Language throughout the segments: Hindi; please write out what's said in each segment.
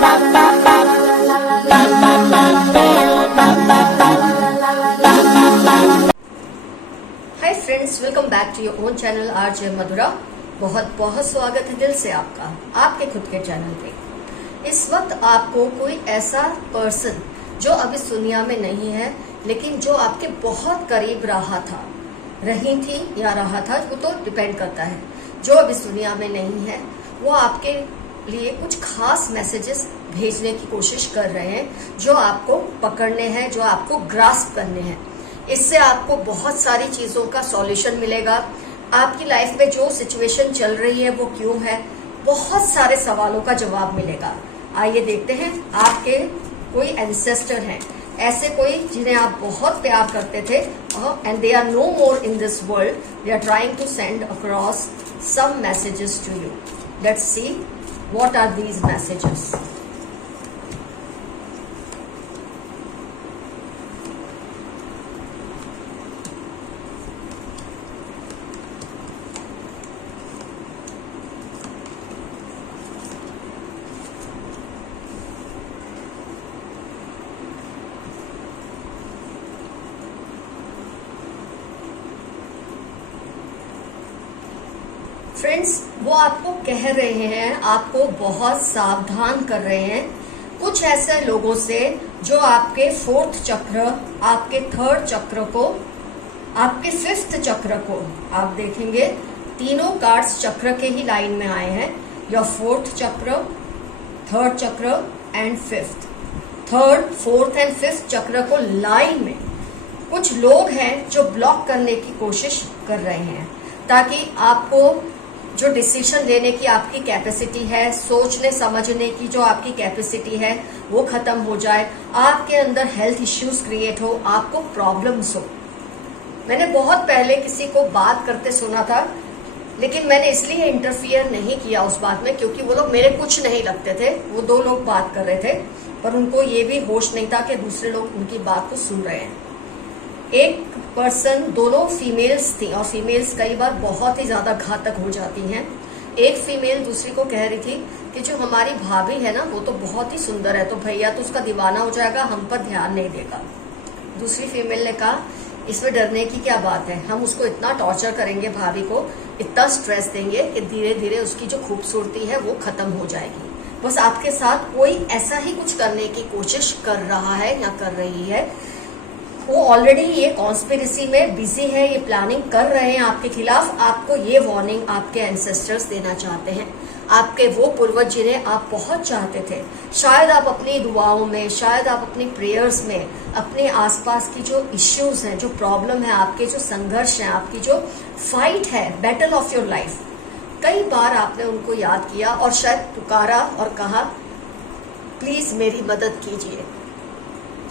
Hi friends, welcome back to your own channel RJ Madhura. बहुत बहुत स्वागत है दिल से आपका आपके खुद के चैनल पे। इस वक्त आपको कोई ऐसा पर्सन जो अब इस दुनिया में नहीं है लेकिन जो आपके बहुत करीब रही थी या रहा था, वो तो डिपेंड करता है, जो अब इस दुनिया में नहीं है, वो आपके लिए कुछ खास मैसेजेस भेजने की कोशिश कर रहे हैं जो आपको पकड़ने हैं, जो आपको ग्रास्प करने हैं। इससे आपको बहुत सारी चीजों का सॉल्यूशन मिलेगा। आपकी लाइफ में जो सिचुएशन चल रही है वो क्यों है, बहुत सारे सवालों का जवाब मिलेगा। आइए देखते हैं। आपके कोई एंसेस्टर हैं, ऐसे कोई जिन्हें आप बहुत प्यार करते थे and they are no more in this world, they are trying to send across some messages to you. Let's see what are these messages. Friends, वो आपको कह रहे हैं, आपको बहुत सावधान कर रहे हैं कुछ ऐसे लोगों से जो आपके फोर्थ चक्र, आपके थर्ड चक्र को, आपके फिफ्थ चक्र को, आप देखेंगे तीनों कार्ड्स चक्र के ही लाइन में आए हैं। योर फोर्थ चक्र, थर्ड चक्र and fifth. Third, fourth and fifth चक्र को लाइन में कुछ लोग हैं जो ब्लॉक करने की कोशिश कर रहे हैं ताकि आपको जो डिसीजन लेने की आपकी कैपेसिटी है, सोचने समझने की जो आपकी कैपेसिटी है, वो खत्म हो जाए। आपके अंदर हेल्थ इश्यूज क्रिएट हो, आपको प्रॉब्लम्स हो। मैंने बहुत पहले किसी को बात करते सुना था, लेकिन मैंने इसलिए इंटरफियर नहीं किया उस बात में क्योंकि वो लोग मेरे कुछ नहीं लगते थे। वो दो लोग बात कर रहे थे पर उनको ये भी होश नहीं था कि दूसरे लोग उनकी बात को सुन रहे हैं। एक पर्सन, दोनों फीमेल्स थी और फीमेल्स कई बार बहुत ही ज्यादा घातक हो जाती हैं। एक फीमेल दूसरी को कह रही थी कि जो हमारी भाभी है ना, वो तो बहुत ही सुंदर है, तो भैया तो उसका दीवाना हो जाएगा, हम पर ध्यान नहीं देगा। दूसरी फीमेल ने कहा इसमें डरने की क्या बात है, हम उसको इतना टॉर्चर करेंगे, भाभी को इतना स्ट्रेस देंगे कि धीरे धीरे उसकी जो खूबसूरती है वो खत्म हो जाएगी। बस आपके साथ कोई ऐसा ही कुछ करने की कोशिश कर रहा है या कर रही है। वो ऑलरेडी ये कॉन्स्पिरेसी में बिजी है, ये प्लानिंग कर रहे हैं आपके खिलाफ। आपको ये वार्निंग आपके एंसेस्टर्स देना चाहते हैं, आपके वो पूर्वज जिन्हें आप बहुत चाहते थे। शायद आप अपनी दुआओं में, शायद आप अपनी प्रेयर्स में, अपने आसपास की जो इश्यूज हैं, जो प्रॉब्लम है, आपके जो संघर्ष हैं, आपकी जो फाइट है, बैटल ऑफ योर लाइफ, कई बार आपने उनको याद किया और शायद पुकारा और कहा प्लीज मेरी मदद कीजिए।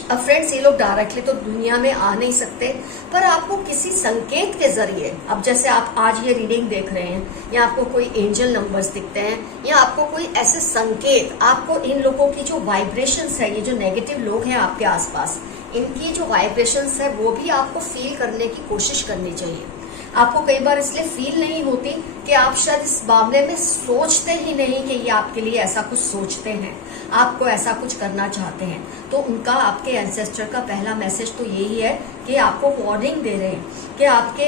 अब फ्रेंड्स, ये लोग डायरेक्टली तो दुनिया में आ नहीं सकते, पर आपको किसी संकेत के जरिए, अब जैसे आप आज ये रीडिंग देख रहे हैं या आपको कोई एंजल नंबर्स दिखते हैं या आपको कोई ऐसे संकेत, आपको इन लोगों की जो वाइब्रेशंस है, ये जो नेगेटिव लोग हैं आपके आसपास, इनकी जो वाइब्रेशंस है वो भी आपको फील करने की कोशिश करनी चाहिए। आपको कई बार इसलिए फील नहीं होती कि आप शायद इस मामले में सोचते ही नहीं कि ये आपके लिए ऐसा कुछ सोचते हैं, आपको ऐसा कुछ करना चाहते हैं। तो उनका, आपके एंसेस्टर का पहला मैसेज तो यही है कि आपको वार्निंग दे रहे हैं कि आपके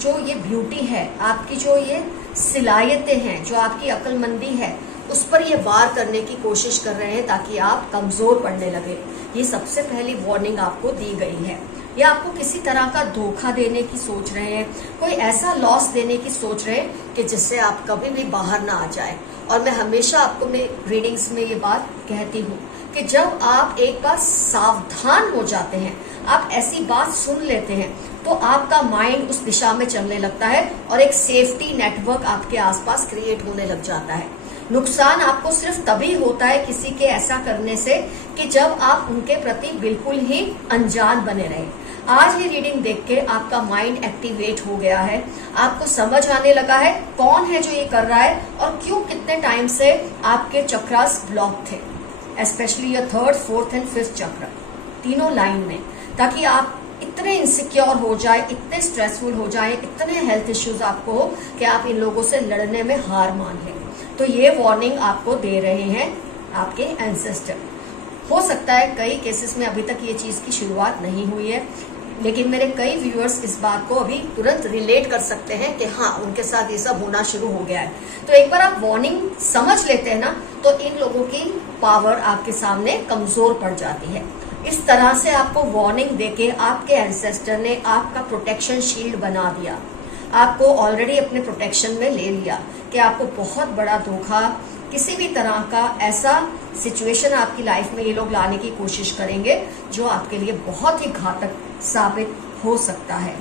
जो ये ब्यूटी है, आपकी जो ये सिलायतें हैं, जो आपकी अक्लमंदी है, उस पर ये वार करने की कोशिश कर रहे हैं ताकि आप कमजोर पड़ने लगे। ये सबसे पहली वार्निंग आपको दी गई है। या आपको किसी तरह का धोखा देने की सोच रहे हैं, कोई ऐसा लॉस देने की सोच रहे हैं कि जिससे आप कभी भी बाहर ना आ जाए। और मैं हमेशा आपको मेरी रीडिंग्स में ये बात कहती हूँ कि जब आप एक बार सावधान हो जाते हैं, आप ऐसी बात सुन लेते हैं, तो आपका माइंड उस दिशा में चलने लगता है और एक सेफ्टी नेटवर्क आपके आसपास क्रिएट होने लग जाता है। नुकसान आपको सिर्फ तभी होता है किसी के ऐसा करने से कि जब आप उनके प्रति बिल्कुल ही अनजान बने रहे। आज ये रीडिंग देख के आपका माइंड एक्टिवेट हो गया है, आपको समझ आने लगा है कौन है जो ये कर रहा है और क्यों कितने टाइम से आपके चक्रास ब्लॉक थे, specially your third, fourth and fifth चक्र, तीनों लाइन में, ताकि आप इतने इनसिक्योर हो जाए, इतने स्ट्रेसफुल हो जाए, इतने हेल्थ इश्यूज आपको हो कि आप इन लोगों से लड़ने में हार मान लें। तो ये वार्निंग आपको दे रहे हैं आपके एंसेस्टर। हो सकता है कई केसेस में अभी तक ये चीज की शुरुआत नहीं हुई है, लेकिन मेरे कई व्यूअर्स इस बात को अभी तुरंत रिलेट कर सकते हैं कि हाँ, उनके साथ ये सब होना शुरू हो गया है। तो एक बार आप वार्निंग समझ लेते हैं ना, तो इन लोगों की पावर आपके सामने कमजोर पड़ जाती है। इस तरह से आपको वार्निंग देके आपके एंसेस्टर ने आपका प्रोटेक्शन शील्ड बना दिया, आपको ऑलरेडी अपने प्रोटेक्शन में ले लिया कि आपको बहुत बड़ा धोखा, किसी भी तरह का ऐसा सिचुएशन आपकी लाइफ में ये लोग लाने की कोशिश करेंगे जो आपके लिए बहुत ही घातक साबित हो सकता है।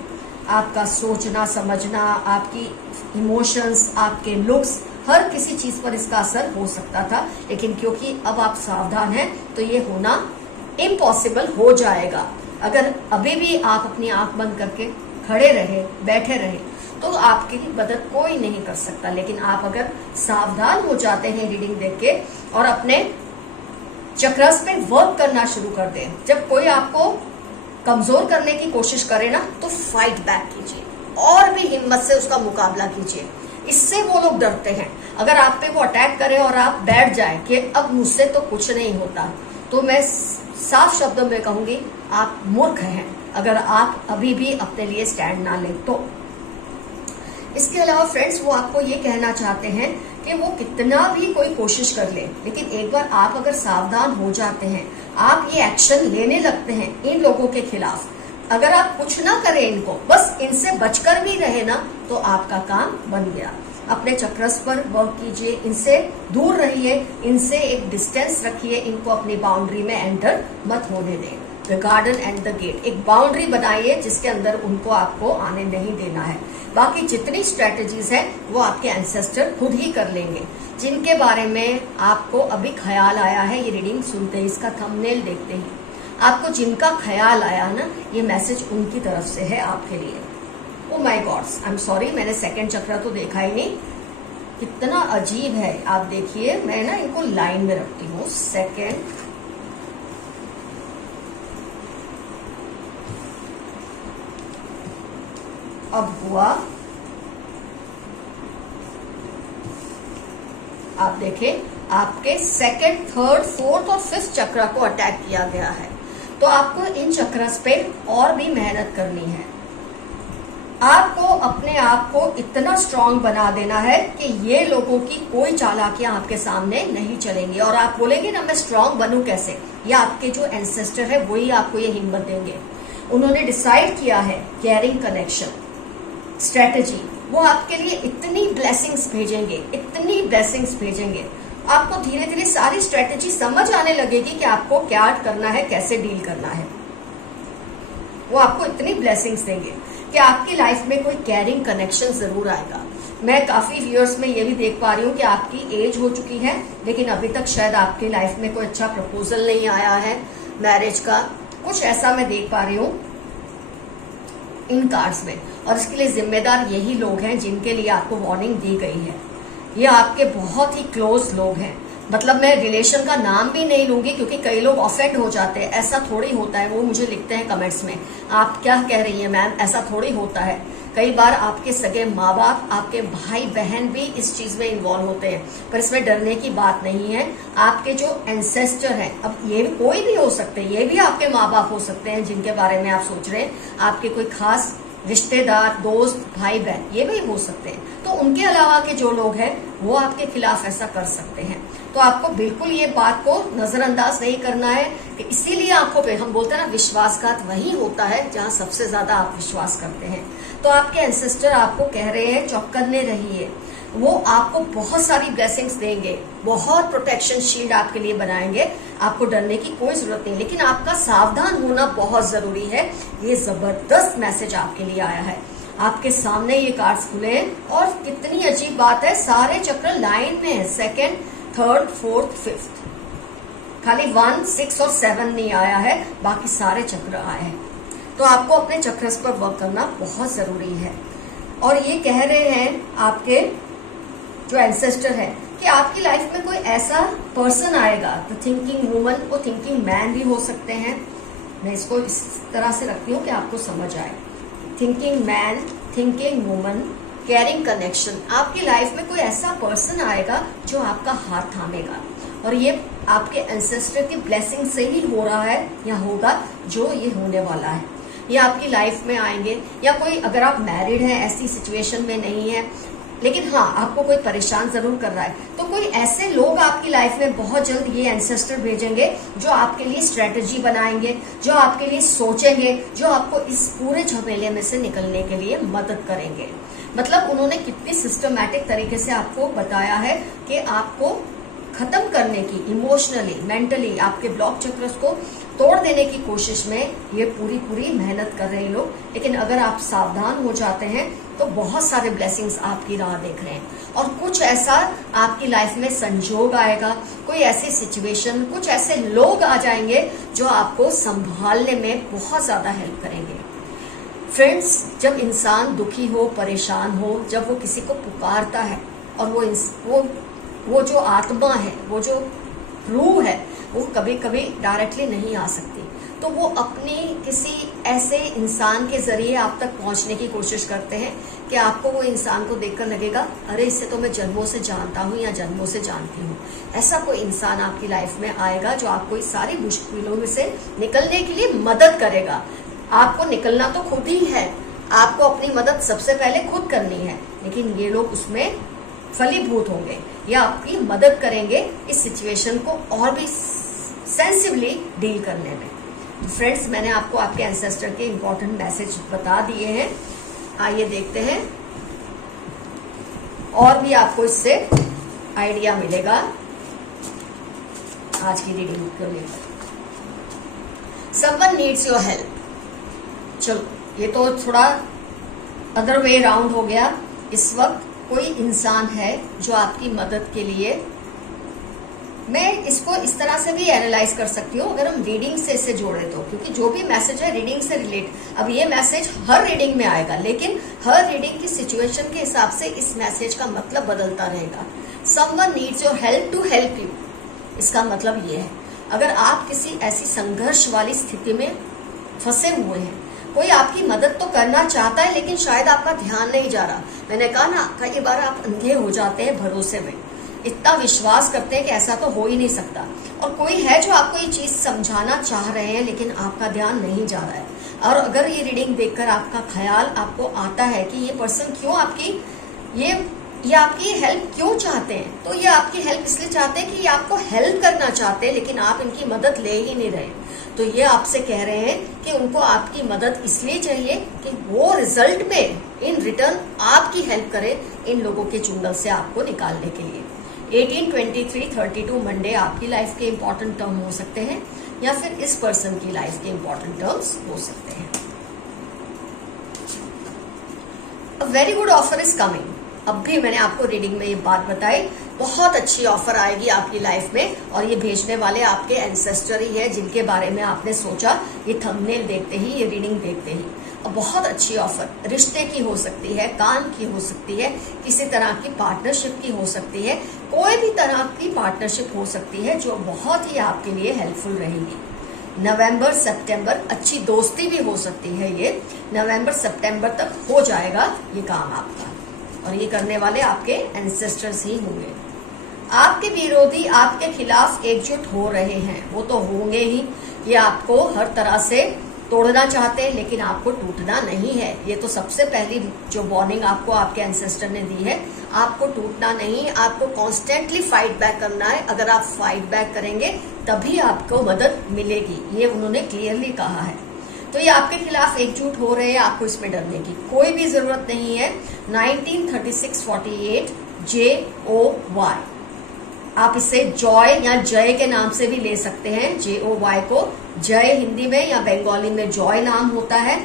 आपका सोचना समझना, आपकी इमोशंस, आपके लुक्स, हर किसी चीज पर इसका असर हो सकता था, लेकिन क्योंकि अब आप सावधान हैं तो ये होना इम्पॉसिबल हो जाएगा। अगर अभी भी आप अपनी आंख बंद करके खड़े रहे, बैठे रहे, तो आपकी मदद कोई नहीं कर सकता। लेकिन आप अगर सावधान हो जाते हैं रीडिंग देख के और अपने चक्रस पे वर्क करना शुरू कर दें, जब कोई आपको कमजोर करने की कोशिश करे ना, तो फाइट बैक कीजिए और भी हिम्मत से उसका मुकाबला कीजिए। इससे वो लोग डरते हैं। अगर आप पे वो अटैक करे और आप बैठ जाए कि अब मुझसे तो कुछ नहीं होता, तो मैं साफ शब्दों में कहूंगी आप मूर्ख हैं अगर आप अभी भी अपने लिए स्टैंड ना लें तो। इसके अलावा फ्रेंड्स, वो आपको ये कहना चाहते हैं कि वो कितना भी कोई कोशिश कर ले, लेकिन एक बार आप अगर सावधान हो जाते हैं, आप ये एक्शन लेने लगते हैं इन लोगों के खिलाफ, अगर आप कुछ ना करें इनको, बस इनसे बचकर भी रहे ना, तो आपका काम बन गया। अपने चक्रस पर वर्क कीजिए, इनसे दूर रहिए, इनसे एक डिस्टेंस रखिए, इनको अपनी बाउंड्री में एंटर मत होने दें। The garden and the gate, एक बाउंड्री बनाइए जिसके अंदर उनको आपको आने नहीं देना है। बाकी जितनी स्ट्रेटेजीज है वो आपके एंसेस्टर खुद ही कर लेंगे। जिनके बारे में आपको अभी ख्याल आया है, ये रीडिंग सुनते ही, इसका थंबनेल देखते ही आपको जिनका ख्याल आया ना, ये मैसेज उनकी तरफ से है आपके लिए। Oh my God's, I am sorry, मैंने सेकंड चक्र तो देखा ही नहीं। कितना अजीब है, आप देखिए, मैं ना इनको लाइन में रखती हूँ। सेकंड, अब हुआ, आप देखें, आपके सेकंड, थर्ड, फोर्थ और फिफ्थ चक्र को अटैक किया गया है। तो आपको इन चक्रस पे और भी मेहनत करनी है। आपको अपने आप को इतना स्ट्रांग बना देना है कि ये लोगों की कोई चालाकियां आपके सामने नहीं चलेंगी। और आप बोलेंगे ना, मैं स्ट्रांग बनूं कैसे? या आपके जो एंसेस्टर है वही आपको ये हिम्मत देंगे। उन्होंने डिसाइड किया है केयरिंग कनेक्शन स्ट्रेटेजी, वो आपके लिए इतनी ब्लेसिंग्स भेजेंगे, इतनी ब्लेसिंग्स भेजेंगे, आपको धीरे धीरे सारी स्ट्रेटेजी समझ आने लगेगी कि आपको क्या करना है, कैसे डील करना है। वो आपको इतनी ब्लेसिंग्स देंगे कि आपकी लाइफ में कोई केयरिंग कनेक्शन जरूर आएगा। मैं काफी व्यूअर्स में ये भी देख पा रही हूँ कि आपकी एज हो चुकी है, लेकिन अभी तक शायद आपकी लाइफ में कोई अच्छा प्रपोजल नहीं आया है मैरिज का, कुछ ऐसा मैं देख पा रही हूँ इन कार्ड्स में। और इसके लिए जिम्मेदार यही लोग हैं जिनके लिए आपको वार्निंग दी गई है। ये आपके बहुत ही क्लोज लोग हैं। मतलब मैं रिलेशन का नाम भी नहीं लूंगी क्योंकि कई लोग ऑफेंड हो जाते हैं। ऐसा थोड़ी होता है, वो मुझे लिखते हैं कमेंट्स में, आप क्या कह रही हैं मैम, ऐसा थोड़ी होता है। कई बार आपके सगे माँ बाप, आपके भाई बहन भी इस चीज में इन्वॉल्व होते हैं, पर इसमें डरने की बात नहीं है। आपके जो एंसेस्टर हैं, अब ये कोई भी हो सकते हैं, ये भी आपके माँ बाप हो सकते हैं जिनके बारे में आप सोच रहे हैं, आपके कोई खास रिश्तेदार, दोस्त, भाई बहन, ये भी हो सकते हैं। तो उनके अलावा के जो लोग हैं वो आपके खिलाफ ऐसा कर सकते हैं। तो आपको बिल्कुल ये बात को नजरअंदाज नहीं करना है कि इसीलिए आंखों पे हम बोलते हैं ना, विश्वासघात वही होता है जहां सबसे ज्यादा आप विश्वास करते हैं। तो आपके एंसेस्टर आपको कह रहे हैं चौकन्ने रहिए, वो आपको बहुत सारी ब्लेसिंग्स देंगे, बहुत प्रोटेक्शन शील्ड आपके लिए बनाएंगे, आपको डरने की कोई जरूरत नहीं, लेकिन आपका सावधान होना बहुत जरूरी है। ये जबरदस्त मैसेज आपके लिए आया है। आपके सामने ये कार्ड्स खुले हैं और कितनी अजीब बात है, सारे चक्र लाइन में है, सेकंड, थर्ड, फोर्थ, फिफ्थ, खाली 1, 6 और 7 नहीं आया है, बाकी सारे चक्र आए हैं। तो आपको अपने चक्रस पर वर्क करना बहुत जरूरी है। और ये कह रहे हैं आपके जो एंसेस्टर है कि आपकी लाइफ में कोई ऐसा पर्सन आएगा, तो थिंकिंग वुमन, वो थिंकिंग मैन भी हो सकते हैं। मैं इसको इस तरह से रखती हूँ कि आपको समझ आए। Thinking man, thinking woman, caring connection, आपकी लाइफ में कोई ऐसा पर्सन आएगा जो आपका हाथ थामेगा। और ये आपके एंसेस्टर की ब्लेसिंग से ही हो रहा है या होगा जो ये होने वाला है। ये आपकी लाइफ में आएंगे, या कोई अगर आप मैरिड हैं ऐसी सिचुएशन में नहीं है लेकिन हाँ आपको कोई परेशान जरूर कर रहा है, तो कोई ऐसे लोग आपकी लाइफ में बहुत जल्द ये एंसेस्टर भेजेंगे जो आपके लिए स्ट्रेटजी बनाएंगे, जो आपके लिए सोचेंगे, जो आपको इस पूरे झमेले में से निकलने के लिए मदद करेंगे। मतलब उन्होंने कितनी सिस्टमैटिक तरीके से आपको बताया है कि आपको खत्म करने की, इमोशनली मेंटली आपके ब्लॉक चक्रस को तोड़ देने की कोशिश में ये पूरी मेहनत कर रहे हैं लोग। लेकिन अगर आप सावधान हो जाते हैं तो बहुत सारे ब्लेसिंग्स आपकी राह देख रहे हैं, और कुछ ऐसा आपकी लाइफ में संजोग आएगा, कोई ऐसी सिचुएशन, कुछ ऐसे लोग आ जाएंगे जो आपको संभालने में बहुत ज्यादा हेल्प करेंगे। फ्रेंड्स, जब इंसान दुखी हो, परेशान हो, जब वो किसी को पुकारता है और वो जो आत्मा है, वो जो रूह है, वो कभी कभी डायरेक्टली नहीं आ सकती, तो वो अपनी किसी ऐसे इंसान के जरिए आप तक पहुंचने की कोशिश करते हैं कि आपको वो इंसान को देखकर लगेगा अरे इससे तो मैं जन्मों से जानता हूँ या जन्मों से जानती हूँ। ऐसा कोई इंसान आपकी लाइफ में आएगा जो आपको इस सारी मुश्किलों में से निकलने के लिए मदद करेगा। आपको निकलना तो खुद ही है, आपको अपनी मदद सबसे पहले खुद करनी है, लेकिन ये लोग उसमें फलीभूत होंगे या आपकी मदद करेंगे इस सिचुएशन को और भी सेंसिवली डील करने में। फ्रेंड्स, मैंने आपको आपके एंसेस्टर के इंपॉर्टेंट मैसेज बता दिए हैं, आइए देखते हैं और भी आपको इससे आइडिया मिलेगा आज की रीडिंग को लेकर। Someone needs your help. चलो, ये तो थोड़ा अदर वे राउंड हो गया। इस वक्त कोई इंसान है जो आपकी मदद के लिए, मैं इसको इस तरह से भी एनालाइज कर सकती हूँ अगर हम रीडिंग से इसे जोड़े तो, क्योंकि जो भी मैसेज है रीडिंग से रिलेट, अब ये मैसेज हर रीडिंग में आएगा लेकिन हर रीडिंग की सिचुएशन के हिसाब से इस मैसेज का मतलब बदलता रहेगा। Someone needs your help to help you, इसका मतलब ये है अगर आप किसी ऐसी संघर्ष वाली स्थिति में फंसे हुए हैं, कोई आपकी मदद तो करना चाहता है लेकिन शायद आपका ध्यान नहीं जा रहा। मैंने कहा ना, कई बार आप अंधे हो जाते हैं भरोसे में, इतना विश्वास करते हैं कि ऐसा तो हो ही नहीं सकता, और कोई है जो आपको ये चीज समझाना चाह रहे हैं लेकिन आपका ध्यान नहीं जा रहा है। और अगर ये रीडिंग देखकर आपका ख्याल आपको आता है कि ये पर्सन क्यों आपकी ये आपकी हेल्प क्यों चाहते हैं, तो ये आपकी हेल्प इसलिए चाहते हैं कि ये आपको हेल्प करना चाहते हैं लेकिन आप इनकी मदद ले ही नहीं रहे। तो ये आपसे कह रहे हैं कि उनको आपकी मदद इसलिए चाहिए कि वो रिजल्ट में इन रिटर्न आपकी हेल्प करें इन लोगों के चुंगल से आपको निकालने के लिए। 18, 23, 32 मंडे आपकी लाइफ के इंपॉर्टेंट टर्म हो सकते हैं या फिर इस पर्सन की लाइफ के इंपॉर्टेंट टर्म्स हो सकते हैं। A very good offer is coming. अब भी मैंने आपको रीडिंग में ये बात बताई, बहुत अच्छी ऑफर आएगी आपकी लाइफ में, और ये भेजने वाले आपके एंसेस्टर ही है जिनके बारे में आपने सोचा ये थंबनेल देखते ही, ये रीडिंग देखते ही। और बहुत अच्छी ऑफर रिश्ते की हो सकती है, काम की हो सकती है, किसी तरह की पार्टनरशिप की हो सकती है, कोई भी तरह की पार्टनरशिप हो सकती है जो बहुत ही आपके लिए हेल्पफुल रहेगी। नवंबर सितंबर अच्छी दोस्ती भी हो सकती है, ये नवंबर सितंबर तक हो जाएगा ये काम आपका, और ये करने वाले आपके एंसेस्टर्स ही होंगे। आपके विरोधी आपके खिलाफ एकजुट हो रहे हैं, वो तो होंगे ही, ये आपको हर तरह से तोड़ना चाहते हैं लेकिन आपको टूटना नहीं है। ये तो सबसे पहली जो वार्निंग आपको आपके एंसेस्टर ने दी है, आपको टूटना नहीं, आपको कॉन्स्टेंटली फाइट बैक करना है। अगर आप फाइट बैक करेंगे तभी आपको मदद मिलेगी, ये उन्होंने क्लियरली कहा है। तो ये आपके खिलाफ एकजुट हो रहे हैं, आपको इसमें डरने की कोई भी जरूरत नहीं है। 193648 JOY, आप इसे जॉय या जय के नाम से भी ले सकते हैं। JOY को जय हिंदी में या बंगाली में जॉय नाम होता है,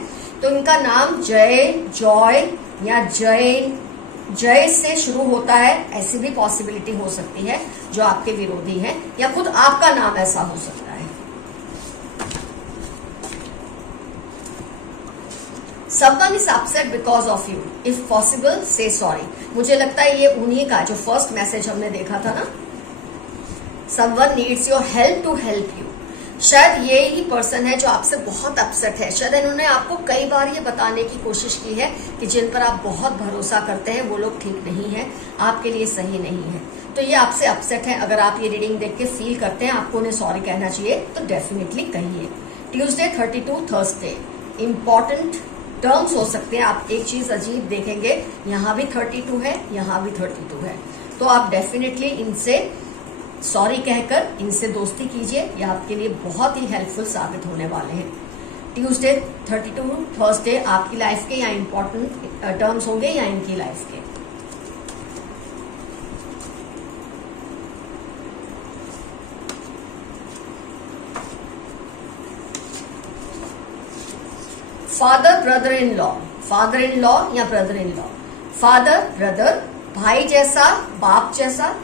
तो इनका नाम जय, जॉय या जय से शुरू होता है, ऐसी भी पॉसिबिलिटी हो सकती है जो आपके विरोधी हैं, या खुद आपका नाम ऐसा हो सकता है। Someone is upset because of you. If possible, say sorry. मुझे लगता है ये उन्हीं का जो फर्स्ट मैसेज हमने देखा था ना, Someone needs your help to help you. शायद ये ही पर्सन है जो आपसे बहुत अपसेट है। शायद इन्होंने आपको कई बार ये बताने की कोशिश की है कि जिन पर आप बहुत भरोसा करते हैं वो लोग ठीक नहीं है, आपके लिए सही नहीं है। तो ये आपसे अपसेट है। अगर आप ये रीडिंग देख के फील करते हैं आपको उन्हें सॉरी कहना चाहिए तो डेफिनेटली कहिए। ट्यूसडे 32 थर्सडे इंपॉर्टेंट टर्म्स हो सकते हैं। आप एक चीज अजीब देखेंगे, यहाँ भी 32 है, यहाँ भी 32 है, तो आप डेफिनेटली इनसे सॉरी कहकर इनसे दोस्ती कीजिए। ये आपके लिए बहुत ही हेल्पफुल साबित होने वाले हैं। ट्यूसडे 32 थर्सडे आपकी लाइफ के या इंपॉर्टेंट टर्म्स होंगे या इनकी लाइफ के। Father brother in law, father in law या brother in law. Father brother भाई जैसा, बाप जैसा,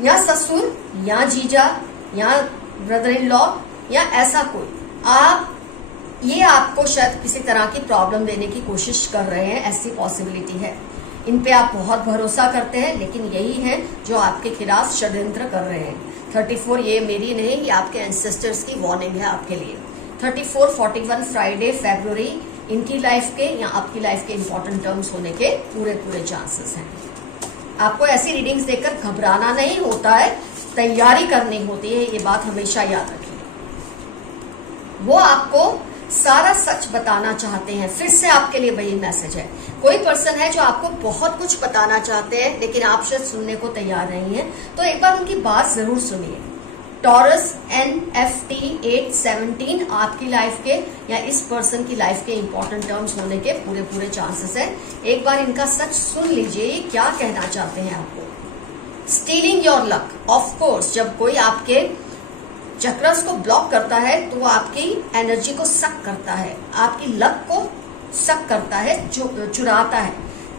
या ससुर या जीजा या ब्रदर इन लॉ या ऐसा कोई। आप ये आपको शायद किसी तरह की प्रॉब्लम देने की कोशिश कर रहे हैं, ऐसी पॉसिबिलिटी है। इन पे आप बहुत भरोसा करते हैं, लेकिन यही है जो आपके खिलाफ षड्यंत्र कर रहे हैं। 34 ये मेरी नहीं, ये आपके एंसेस्टर्स की वार्निंग है आपके लिए। 34, 41 फ्राइडे फरवरी इनकी लाइफ के या आपकी लाइफ के इंपॉर्टेंट टर्म्स होने के पूरे चांसेस हैं। आपको ऐसी रीडिंग्स देखकर घबराना नहीं होता है, तैयारी करनी होती है, ये बात हमेशा याद रखिए। वो आपको सारा सच बताना चाहते हैं। फिर से आपके लिए वही मैसेज है। कोई पर्सन है जो आपको बहुत कुछ बताना चाहते हैं, लेकिन आप शायद सुनने को तैयार नहीं है, तो एक बार उनकी बात जरूर सुनिए। टॉरस NFT 817 आपकी लाइफ के या इस पर्सन की लाइफ के इंपॉर्टेंट टर्म्स होने के पूरे चांसेस है। एक बार इनका सच सुन लीजिए, ये क्या कहना चाहते हैं आपको। Stealing your luck, of course जब कोई आपके चक्रस को ब्लॉक करता है तो वो आपकी एनर्जी को सक करता है, आपकी लक को सक करता है, चुराता है।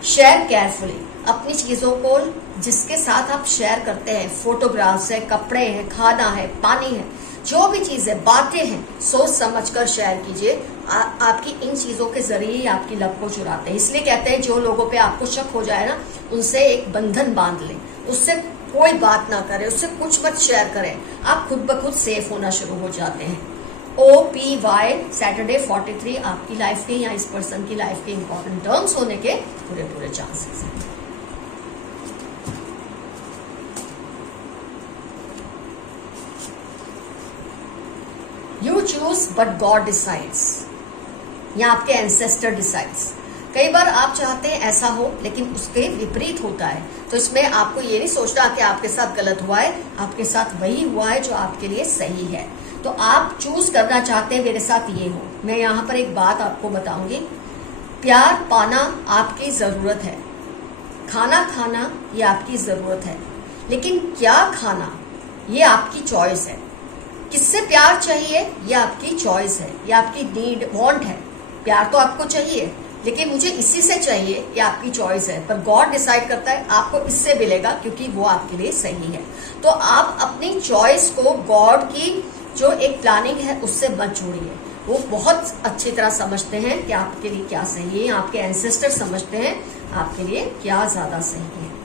शेयर केयरफुली अपनी चीजों को जिसके साथ आप शेयर करते हैं, फोटोग्राफ्स है, कपड़े हैं, खाना है, पानी है, जो भी चीजें बातें हैं, सोच समझकर शेयर कीजिए। आपकी इन चीजों के जरिए ही आपकी लक को चुराते हैं। इसलिए कहते हैं जो लोगों पे आपको शक हो जाए ना, उनसे एक बंधन बांध लें, उससे कोई बात ना करें, उससे कुछ मत शेयर करें, आप खुद ब खुद सेफ होना शुरू हो जाते हैं। OPY सैटरडे 43 आपकी लाइफ के या इस पर्सन की लाइफ के इंपॉर्टेंट टर्म्स होने के पूरे चांसेस हैं। You choose but God decides या आपके एंसेस्टर डिसाइड्स। कई बार आप चाहते हैं ऐसा हो, लेकिन उसके विपरीत होता है। तो इसमें आपको ये नहीं सोचना कि आपके साथ गलत हुआ है, आपके साथ वही हुआ है जो आपके लिए सही है। तो आप चूज करना चाहते हैं मेरे साथ ये हो। मैं यहाँ पर एक बात आपको बताऊंगी, प्यार पाना आपकी जरूरत है, खाना खाना ये आपकी जरूरत है, लेकिन क्या खाना ये आपकी चॉइस है। किससे प्यार चाहिए ये आपकी चॉइस है, ये आपकी नीड वांट है। प्यार तो आपको चाहिए, लेकिन मुझे इसी से चाहिए, ये आपकी चॉइस है। पर गॉड डिसाइड करता है आपको इससे मिलेगा क्योंकि वो आपके लिए सही है। तो आप अपनी चॉइस को गॉड की जो एक प्लानिंग है उससे मत जोड़िए। वो बहुत अच्छी तरह समझते हैं कि आपके लिए क्या सही है, आपके एंसेस्टर समझते हैं आपके लिए क्या ज्यादा सही है।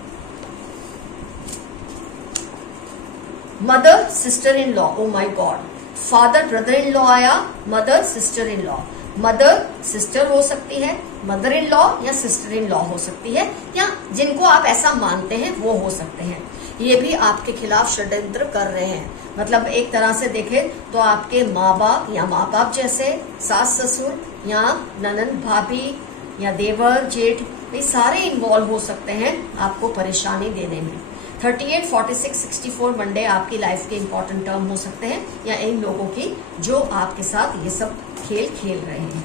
Mother sister in law, oh my god, father brother in law आया, mother sister in law. Mother sister हो सकती है, मदर इन लॉ या सिस्टर इन लॉ हो सकती है, या जिनको आप ऐसा मानते हैं वो हो सकते हैं। ये भी आपके खिलाफ षड्यंत्र कर रहे हैं। मतलब एक तरह से देखें तो आपके माँ बाप या माँ बाप जैसे, सास ससुर या ननंद भाभी या देवर जेठ, ये सारे इन्वॉल्व हो सकते हैं आपको परेशानी देने में। 38, 46, 64 मंडे आपकी लाइफ के इंपॉर्टेंट टर्म हो सकते हैं या इन लोगों की जो आपके साथ ये सब खेल खेल रहे हैं।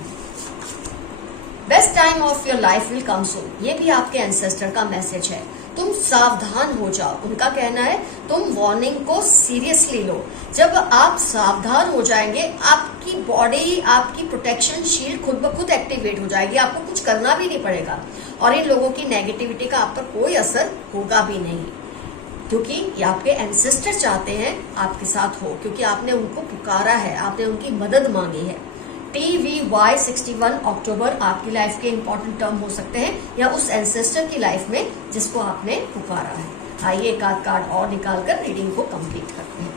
Best time of your life will come soon, ये भी आपके एंसेस्टर का मैसेज है। तुम सावधान हो जाओ, उनका कहना है तुम वार्निंग को सीरियसली लो। जब आप सावधान हो जाएंगे, आपकी बॉडी, आपकी प्रोटेक्शन शील्ड खुद ब खुद एक्टिवेट हो जाएगी, आपको कुछ करना भी नहीं पड़ेगा और इन लोगों की नेगेटिविटी का आप पर कोई असर होगा भी नहीं, क्योंकि ये आपके एंसेस्टर चाहते हैं आपके साथ हो, क्योंकि आपने उनको पुकारा है, आपने उनकी मदद मांगी है। TVY 61 अक्टूबर आपकी लाइफ के इंपॉर्टेंट टर्म हो सकते हैं या उस एंसेस्टर की लाइफ में जिसको आपने पुकारा है। आइए एक आध कार्ड और निकालकर रीडिंग को कंप्लीट करते हैं।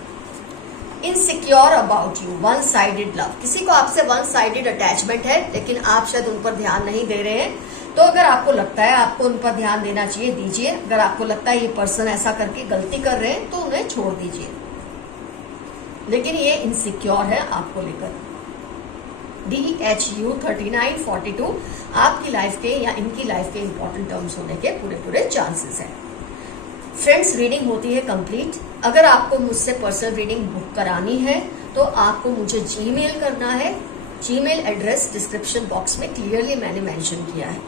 Insecure about you, one sided love, किसी को आपसे वन साइडेड अटैचमेंट है, लेकिन आप शायद उन पर ध्यान नहीं दे रहे हैं। तो अगर आपको लगता है आपको उन पर ध्यान देना चाहिए, दीजिए। अगर आपको लगता है ये पर्सन ऐसा करके गलती कर रहे हैं तो उन्हें छोड़ दीजिए, लेकिन ये इनसिक्योर है आपको लेकर। DHU 3942 आपकी लाइफ के या इनकी लाइफ के इंपॉर्टेंट टर्म्स होने के पूरे चांसेस हैं। फ्रेंड्स, रीडिंग होती है कंप्लीट। अगर आपको मुझसे पर्सनल रीडिंग बुक करानी है तो आपको मुझे जीमेल करना है। जीमेल एड्रेस डिस्क्रिप्शन बॉक्स में क्लियरली मैंने मेंशन किया है।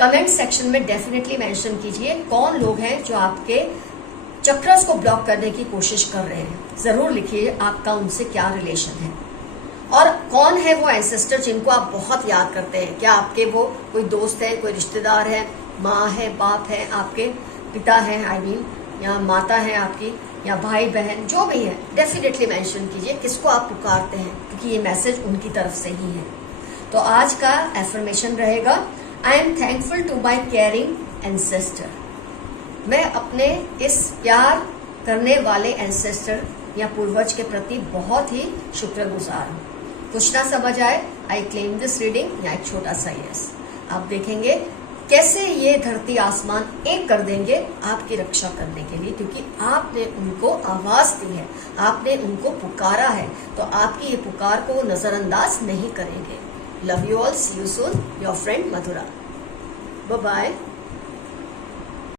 कमेंट सेक्शन में डेफिनेटली मेंशन कीजिए कौन लोग हैं जो आपके चक्रस को ब्लॉक करने की कोशिश कर रहे हैं। जरूर लिखिए आपका उनसे क्या रिलेशन है, और कौन है वो एंसेस्टर जिनको आप बहुत याद करते हैं। क्या आपके वो कोई दोस्त है, कोई रिश्तेदार है, माँ है, बाप है, आपके पिता हैं आई मीन, या माता है आपकी, या भाई बहन, जो भी है डेफिनेटली मेंशन कीजिए किसको आप पुकारते हैं, क्योंकि ये मैसेज उनकी तरफ से ही है। तो आज का एफर्मेशन रहेगा, I am thankful to my caring ancestor. मैं अपने इस प्यार करने वाले एंसेस्टर या पूर्वज के प्रति बहुत ही शुक्रगुजार हूँ। कुछ ना समझ आए, आई क्लेम दिस रीडिंग या एक छोटा सा यस। आप देखेंगे कैसे ये धरती आसमान एक कर देंगे आपकी रक्षा करने के लिए, क्योंकि आपने उनको आवाज दी है, आपने उनको पुकारा है, तो आपकी ये पुकार को वो नजरअंदाज नहीं करेंगे। Love you all, see you soon, your friend Madhura. Bye bye.